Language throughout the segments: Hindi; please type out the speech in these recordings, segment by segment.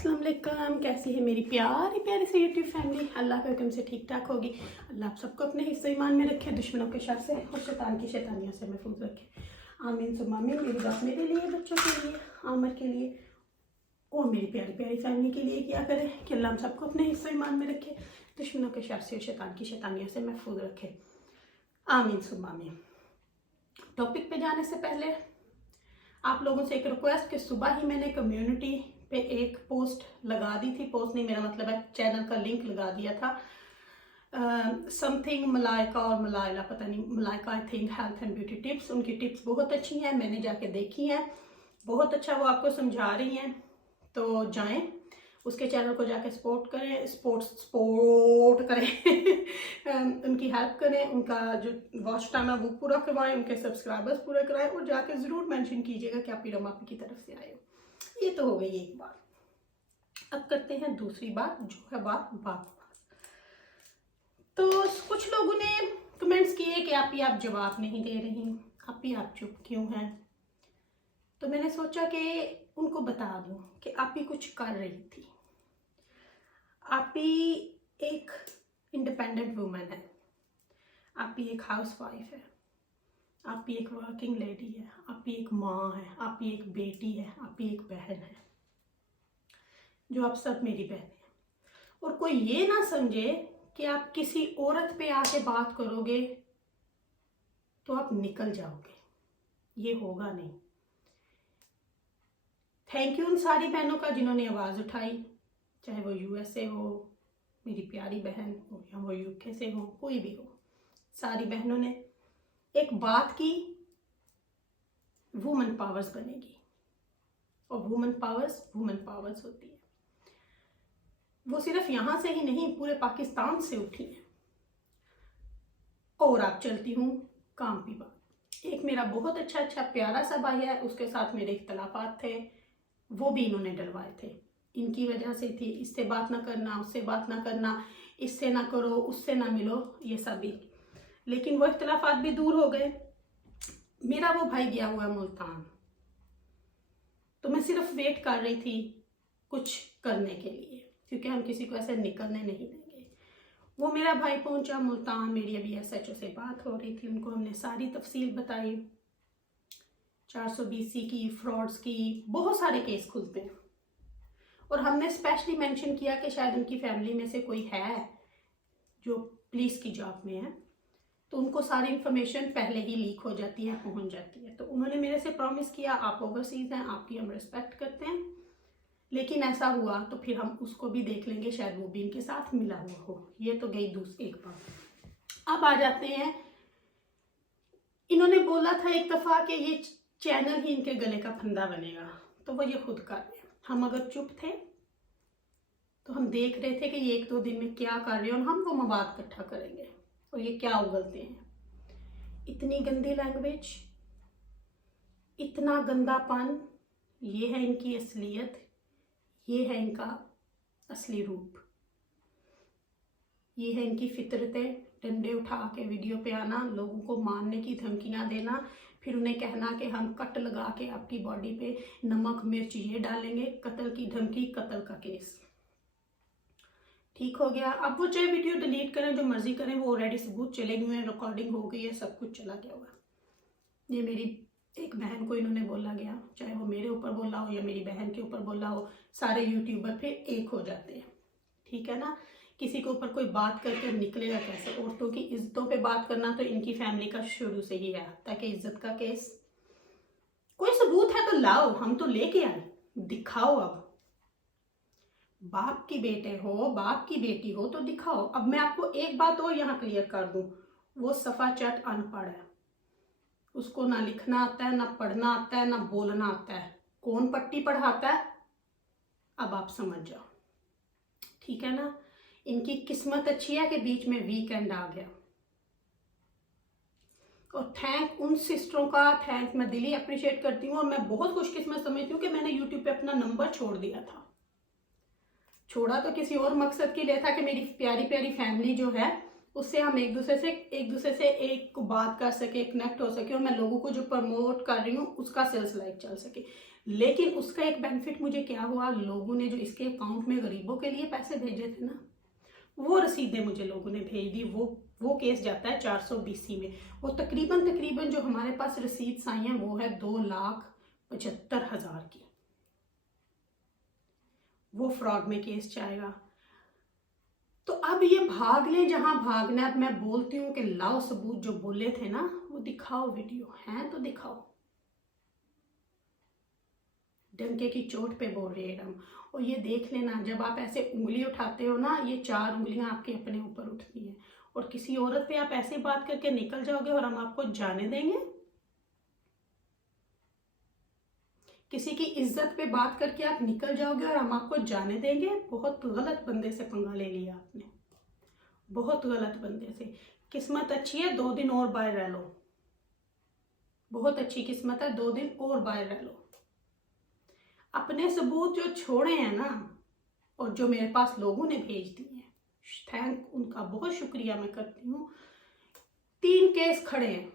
अस्सलाम वालेकुम। कैसी है मेरी प्यारी प्यारी सी यूट्यूब फैमिली। अल्लाह के हुक्म से ठीक ठाक होगी। अल्लाह आप सबको अपने हिस्से ईमान में रखे, दुश्मनों के शर से और शैतान की शैतानियों से महफूज रखे। आमीन सुम्मा आमीन। मेरी बात मेरे लिए, बच्चों के लिए, आमर के लिए और मेरी प्यारी प्यारी फैमिली के लिए क्या करे कि अल्लाह हम सबको अपने हिस्से ईमान में रखे, दुश्मनों के शर से और शैतान की शैतानियों से महफूज रखे। आमीन सुम्मा आमीन। टॉपिक पे जाने से पहले आप लोगों से एक रिक्वेस्ट कि सुबह ही मैंने कम्युनिटी पे एक पोस्ट लगा दी थी। पोस्ट नहीं, मेरा मतलब है चैनल का लिंक लगा दिया था। समथिंग मलाइका और मलाइला, पता नहीं, Malaika I think, health and beauty tips. उनकी टिप्स बहुत अच्छी हैं, मैंने जाके देखी हैं, बहुत अच्छा वो आपको समझा रही हैं। तो जाएं उसके चैनल को जाके सपोर्ट करें, सपोर्ट करें उनकी हेल्प करें, उनका जो वॉच टाइम है वो पूरा करवाएं, उनके सब्सक्राइबर्स पूरे कराएं और जाके ज़रूर मेंशन कीजिएगा कि आप पीरम आपी की तरफ से आए हो। ये तो हो गई एक बात। अब करते हैं दूसरी बात, जो है बात। तो कुछ लोगों ने कमेंट्स किए कि आप जवाब नहीं दे रही, आप चुप क्यों हैं। तो मैंने सोचा कि उनको बता दूं कि आप ही कुछ कर रही थी। आप ही एक इंडिपेंडेंट वुमन है, आप ही एक हाउसवाइफ है, आप ही एक वर्किंग लेडी है, आप ही एक माँ है, आप ही एक बेटी है, आप ही एक बहन है, जो आप सब मेरी बहन है। और कोई ये ना समझे कि आप किसी औरत पे आके बात करोगे तो आप निकल जाओगे, ये होगा नहीं। थैंक यू उन सारी बहनों का जिन्होंने आवाज़ उठाई, चाहे वो यूएसए हो, मेरी प्यारी बहन हो, या वो यूके से हो, कोई भी हो। सारी बहनों ने एक बात की, वुमन पावर्स बनेगी। और वुमन पावर्स होती है। वो सिर्फ यहाँ से ही नहीं, पूरे पाकिस्तान से उठी है। और आप चलती हूँ काम की बात। एक मेरा बहुत अच्छा प्यारा सा भाई है, उसके साथ मेरे इख्तलाफात थे, वो भी इन्होंने डलवाए थे, इनकी वजह से थी। इससे बात ना करना, उससे बात ना करना, इससे ना करो, उससे ना मिलो, ये सब भी। लेकिन वो इख्तलाफात भी दूर हो गए। मेरा वो भाई गया हुआ मुल्तान, तो मैं सिर्फ वेट कर रही थी कुछ करने के लिए, क्योंकि हम किसी को ऐसे निकलने नहीं देंगे। वो मेरा भाई पहुंचा मुल्तान, मेरी अभी SHO से बात हो रही थी, उनको हमने सारी तफसील बताई, 420C की, फ्रॉड्स की, बहुत सारे केस खुलते हैं। और हमने स्पेशली मेंशन किया कि शायद उनकी फैमिली में से कोई है जो पुलिस की जॉब में है, तो उनको सारी इन्फॉर्मेशन पहले ही लीक हो जाती है, पहुंच जाती है। तो उन्होंने मेरे से प्रॉमिस किया, आप ओवरसीज हैं, आपकी हम रिस्पेक्ट करते हैं, लेकिन ऐसा हुआ तो फिर हम उसको भी देख लेंगे, शायद वो भी इनके साथ मिला हुआ हो। ये तो गई दूसरी एक बात। अब आ जाते हैं, इन्होंने बोला था एक दफ़ा कि ये चैनल ही इनके गले का फंदा बनेगा, तो वो ये खुद कर रहे हैं। हम अगर चुप थे तो हम देख रहे थे कि ये 1-2 दिन में क्या कर रहे हैं, और हम वो मवाद इकट्ठा करेंगे और ये क्या उगलते हैं। इतनी गंदी लैंग्वेज, इतना गंदापन, ये है इनकी असलियत, ये है इनका असली रूप, ये है इनकी फितरतें। डंडे उठा के वीडियो पे आना, लोगों को मारने की धमकियां देना, फिर उन्हें कहना कि हम कट लगा के आपकी बॉडी पे नमक मिर्च ये डालेंगे, कत्ल की धमकी, कत्ल का केस। ठीक हो गया। अब वो चाहे वीडियो डिलीट करें, जो मर्जी करें, वो ऑलरेडी सबूत चले गए हैं, रिकॉर्डिंग हो गई है, सब कुछ चला गया होगा। ये मेरी एक बहन को इन्होंने बोला गया, चाहे वो मेरे ऊपर बोला हो या मेरी बहन के ऊपर बोला हो, सारे यूट्यूबर फिर एक हो जाते हैं, ठीक है ना। किसी के ऊपर कोई बात करके निकलेगा कैसे। औरतों की इज्जतों पे बात करना तो इनकी फैमिली का शुरू से ही है, ताकि इज्जत का केस, कोई सबूत है तो लाओ, हम तो लेके आए, दिखाओ। अब बाप की बेटे हो, बाप की बेटी हो तो दिखाओ। अब मैं आपको एक बात और यहाँ क्लियर कर दूं, वो सफा चट अनपढ़ है, उसको ना लिखना आता है, ना पढ़ना आता है, ना बोलना आता है। कौन पट्टी पढ़ाता है, अब आप समझ जाओ, ठीक है ना। इनकी किस्मत अच्छी है कि बीच में वीकेंड आ गया। और थैंक उन सिस्टरों का, थैंक मैं दिली अप्रिशिएट करती हूँ, और मैं बहुत खुशकिस्मत समझती हूँ कि मैंने यूट्यूब पे अपना नंबर छोड़ दिया था। छोड़ा तो किसी और मकसद के लिए था कि मेरी प्यारी प्यारी फैमिली जो है उससे हम एक दूसरे से एक बात कर सके, कनेक्ट हो सके, और मैं लोगों को जो प्रमोट कर रही हूँ उसका सिलसिला चल सके। लेकिन उसका एक बेनिफिट मुझे क्या हुआ, लोगों ने जो इसके अकाउंट में गरीबों के लिए पैसे भेजे थे ना, वो रसीदें मुझे लोगों ने भेज दी। वो केस जाता है 420 में। वो तकरीबन जो हमारे पास रसीद आई हैं वो है 2,75,000 की। वो फ्रॉड में केस जाएगा। तो अब ये भाग ले जहां भागना। अब मैं बोलती हूँ कि लाओ सबूत, जो बोले थे ना वो दिखाओ, वीडियो है तो दिखाओ। डंके की चोट पे बोल रहे हैं हम। और ये देख लेना, जब आप ऐसे उंगली उठाते हो ना, ये 4 उंगलियां आपके अपने ऊपर उठती हैं। और किसी औरत पे आप ऐसे बात करके निकल जाओगे और हम आपको जाने देंगे? किसी की इज्जत पे बात करके आप निकल जाओगे और हम आपको जाने देंगे? बहुत गलत बंदे से पंगा ले लिया आपने, बहुत गलत बंदे से। किस्मत अच्छी है, 2 दिन और बाहर रह लो। बहुत अच्छी किस्मत है, 2 दिन और बाहर रह लो। अपने सबूत जो छोड़े हैं ना, और जो मेरे पास लोगों ने भेज दिए हैं, थैंक उनका बहुत शुक्रिया मैं करती हूँ। 3 केस खड़े हैं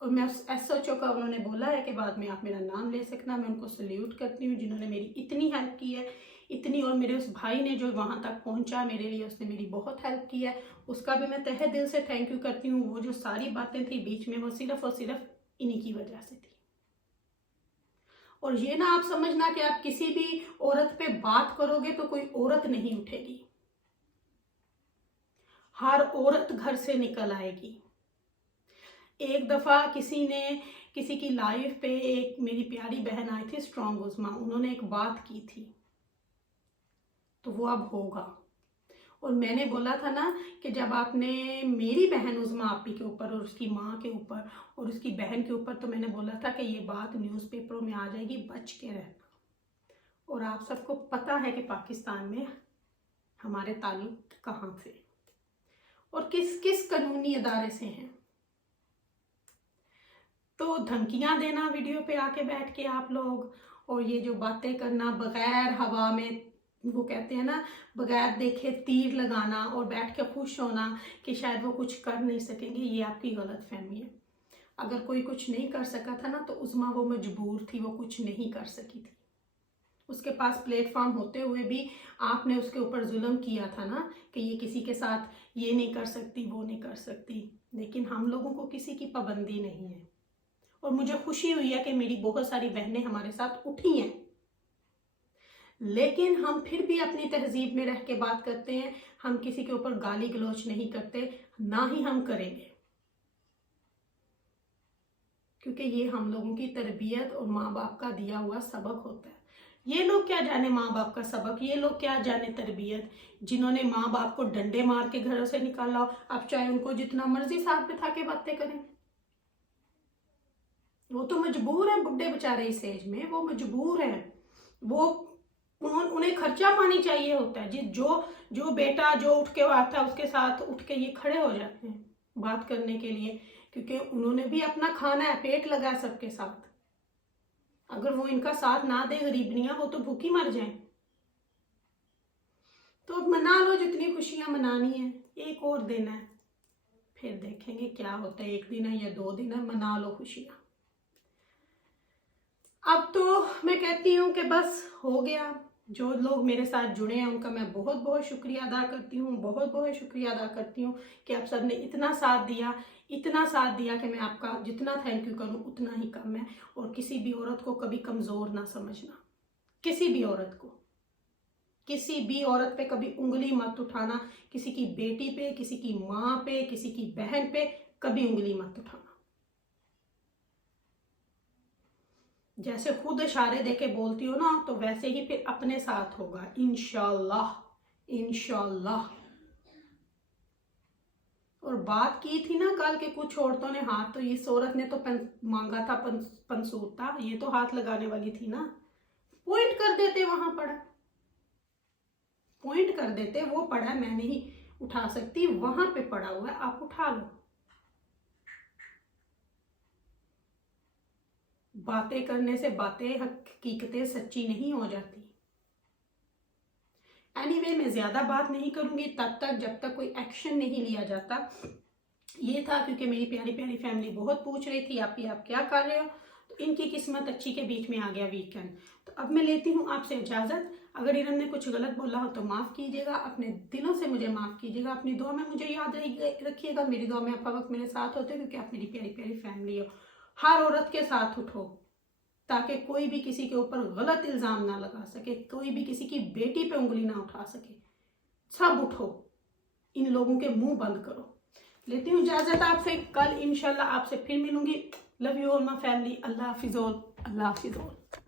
और मैं उस SHO का, उन्होंने बोला है कि बाद में आप मेरा नाम ले सकना। मैं उनको सल्यूट करती हूँ जिन्होंने मेरी इतनी हेल्प की है, इतनी। और मेरे उस भाई ने जो वहाँ तक पहुँचा मेरे लिए, उसने मेरी बहुत हेल्प की है, उसका भी मैं तहे दिल से थैंक यू करती हूँ। वो जो सारी बातें थी बीच में, वो सिर्फ और सिर्फ इन्हीं की वजह से थी। और ये ना आप समझना कि आप किसी भी औरत पे बात करोगे तो कोई औरत नहीं उठेगी। हर औरत घर से निकल आएगी। एक दफा किसी की लाइफ पे एक मेरी प्यारी बहन आई थी, स्ट्रॉन्ग उज़मा, उन्होंने एक बात की थी, तो वो अब होगा। और मैंने बोला था ना कि जब आपने मेरी बहन उज़मा आपी के ऊपर और उसकी माँ के ऊपर और उसकी बहन के ऊपर, तो मैंने बोला था कि ये बात न्यूज़पेपरों में आ जाएगी, बच के रहना। और आप सबको पता है कि पाकिस्तान में हमारे ताल्लुक कहाँ से और किस किस कानूनी अदारे से हैं। तो धमकियां देना वीडियो पे आके बैठ के आप लोग, और ये जो बातें करना बगैर हवा में, वो कहते हैं ना बगैर देखे तीर लगाना और बैठ के खुश होना कि शायद वो कुछ कर नहीं सकेंगे, ये आपकी गलत फहमी है। अगर कोई कुछ नहीं कर सका था ना, तो उज़मा वो मजबूर थी, वो कुछ नहीं कर सकी थी। उसके पास प्लेटफॉर्म होते हुए भी आपने उसके ऊपर जुल्म किया था ना कि ये किसी के साथ ये नहीं कर सकती, वो नहीं कर सकती। लेकिन हम लोगों को किसी की पाबंदी नहीं है। और मुझे खुशी हुई है कि मेरी बहुत सारी बहनें हमारे साथ उठी हैं, लेकिन हम फिर भी अपनी तहजीब में रह के बात करते हैं। हम किसी के ऊपर गाली गलौच नहीं करते, ना ही हम करेंगे, क्योंकि ये हम लोगों की तरबियत और माँ बाप का दिया हुआ सबक होता है। ये लोग क्या जाने माँ बाप का सबक, ये लोग क्या जाने तरबियत, जिन्होंने माँ बाप को डंडे मार के घरों से निकाला हो। आप चाहे उनको जितना मर्जी साथ बिठा के बातें करें, वो तो मजबूर है, बुढ़े बेचारे इस एज में वो मजबूर है। वो उन्हें खर्चा पानी चाहिए होता है। जो बेटा जो उठ के आता है उसके साथ उठ के ये खड़े हो जाते हैं बात करने के लिए, क्योंकि उन्होंने भी अपना खाना है, पेट लगा है सबके साथ। अगर वो इनका साथ ना दे गरीबनियां, वो तो भूखी मर जाएं। तो अब मना लो जितनी खुशियां मनानी है, एक और दिन है, फिर देखेंगे क्या होता है। 1 दिन है या 2 दिन है, मना लो खुशियां। अब तो मैं कहती हूँ कि बस हो गया। जो लोग मेरे साथ जुड़े हैं उनका मैं बहुत बहुत शुक्रिया अदा करती हूँ, बहुत बहुत शुक्रिया अदा करती हूँ कि आप सबने इतना साथ दिया, इतना साथ दिया कि मैं आपका जितना थैंक यू करूँ उतना ही कम है। और किसी भी औरत को कभी कमज़ोर ना समझना, किसी भी औरत को, किसी भी औरत पे कभी उंगली मत उठाना। किसी की बेटी पे, किसी की माँ पे, किसी की बहन पे कभी उंगली मत उठाना। जैसे खुद इशारे देके बोलती हो ना, तो वैसे ही फिर अपने साथ होगा, इंशाल्लाह इंशाल्लाह। और बात की थी ना कल के कुछ औरतों ने हाथ, तो इस औरत ने तो मांगा था पंसूता, ये तो हाथ लगाने वाली थी ना। पॉइंट कर देते, वहां पड़ा, पॉइंट कर देते, वो पड़ा, मैं नहीं उठा सकती, वहां पे पड़ा हुआ है, आप उठा लो। बातें करने से बातें हकीकतें सच्ची नहीं हो जाती। एनीवे, मैं ज्यादा बात नहीं करूंगी तब तक जब तक कोई एक्शन नहीं लिया जाता। ये था क्योंकि मेरी प्यारी प्यारी फैमिली बहुत पूछ रही थी आप क्या कर रहे हो, तो इनकी किस्मत अच्छी के बीच में आ गया वीकेंड। तो अब मैं लेती हूँ आपसे इजाज़त। अगर इरन ने कुछ गलत बोला हो तो माफ़ कीजिएगा, अपने दिलों से मुझे माफ़ कीजिएगा। अपनी दुआ में मुझे याद रखिएगा, मेरी दुआ में आप हर वक्त मेरे साथ होते हो, क्योंकि आप मेरी प्यारी प्यारी फैमिली हो। हर औरत के साथ उठो ताकि कोई भी किसी के ऊपर गलत इल्ज़ाम ना लगा सके, कोई भी किसी की बेटी पे उंगली ना उठा सके। सब उठो, इन लोगों के मुंह बंद करो। लेती हूँ इजाज़त आपसे, कल इंशाल्लाह आपसे फिर मिलूंगी। Love you all my family. अल्लाह हाफिज़ ऑल, अल्लाह हाफिज़ ऑल।